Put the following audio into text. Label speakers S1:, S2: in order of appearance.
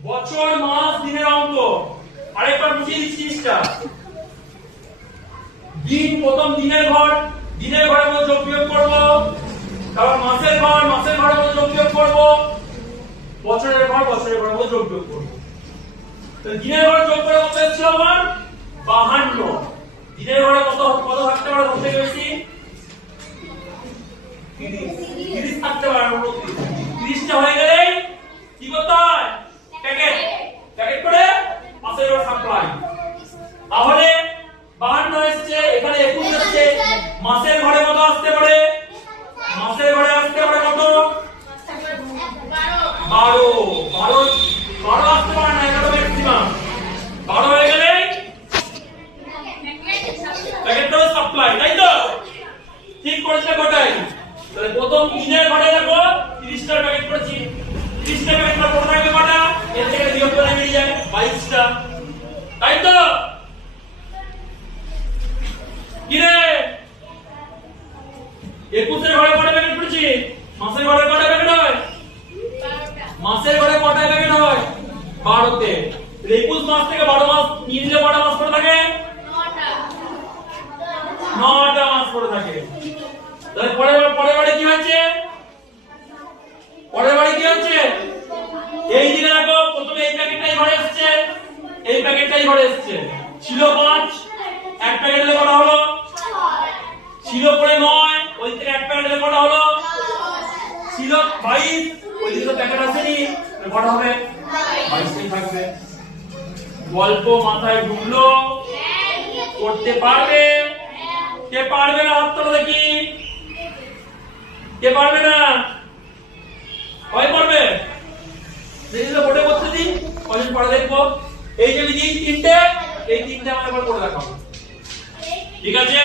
S1: বছর, মাস, দিনের অঙ্ক আরেকবার বুঝিয়ে দিচ্ছি জিনিসটা। দিন প্রথম দিনের ঘর, দিনের ঘরের মধ্যে যোগ বিয়োগ করব। তারপর মাসের ঘর, মাসের ঘরের মধ্যে যোগ বিয়োগ করব। বছরের ঘর, বছরের ঘরের মধ্যে যোগ বিয়োগ করব। দিনের ঘরে যোগ করে কত হচ্ছে আমার বাহান্ন। দিনের ঘরে কত কত থাকতে পারে সব থেকে বেশি তিরিশ থাকতে পারে উনত্রিশ তিরিশটা হয়ে গেলেই কি করতে হয় প্যাকেট প্যাকেট করে মাসের ঘর সাপ্লাই তাহলে বাহান্ন এসছে এখানে একুশ এসছে মাসের ঘরে কত আসতে পারে? মাসের ঘরে আসতে পারে কত? বারো। বারো বারো আসতে পারে না, এগারো ম্যাক্সিমাম বারো হয়ে গেলে? সাপ্লাই তাই তো? ঠিক করেছে কোটাই। প্রথম দিনের ঘরে দেখো তিরিশটা প্যাকেট করেছি তিরিশটা প্যাকেট করে প্রথমে আগে কটা এর থেকে বিয়োগ করে বেরিয়ে যায় বাইশটা তাই তো কিরে একুশের ঘরে কটা প্যাকেট করেছি মাসের ঘরে কটা প্যাকেট হয়? মাসের ঘরে কটা প্যাকেট হয়? বারোতে। একুশ মাস থেকে বারো মাস নিয়ে নিলে কটা মাস করে থাকে? নটা মাস করে থাকে। তাহলে পরের পরের বারে কি হচ্ছে পরের বারে কি হচ্ছে এই দিকে দেখো, প্রথমে এই প্যাকেটটাই ঘরে এসেছে। এই প্যাকেটটাই ঘরে এসেছে। ছিল পাঁচ, এক প্যাকেট কটা হলো? ছিল পরে নয় ওই থেকে এক প্যাকেট হলে কটা হলো? ছিল বাইশ, ওই দিকে প্যাকেট আসেনি কটা হবে? থাকবে। গল্প মাথায় ঢুকলো করতে পারবে? কে পারবে না? হাত তোলো দেখি। কে পারবে না? পারবে? দেখি তো বোর্ডে করতে পড়া দেখব। এই যে বিধি, তিনটে, এই তিনটে আমার এবার করে ঠিক আছে?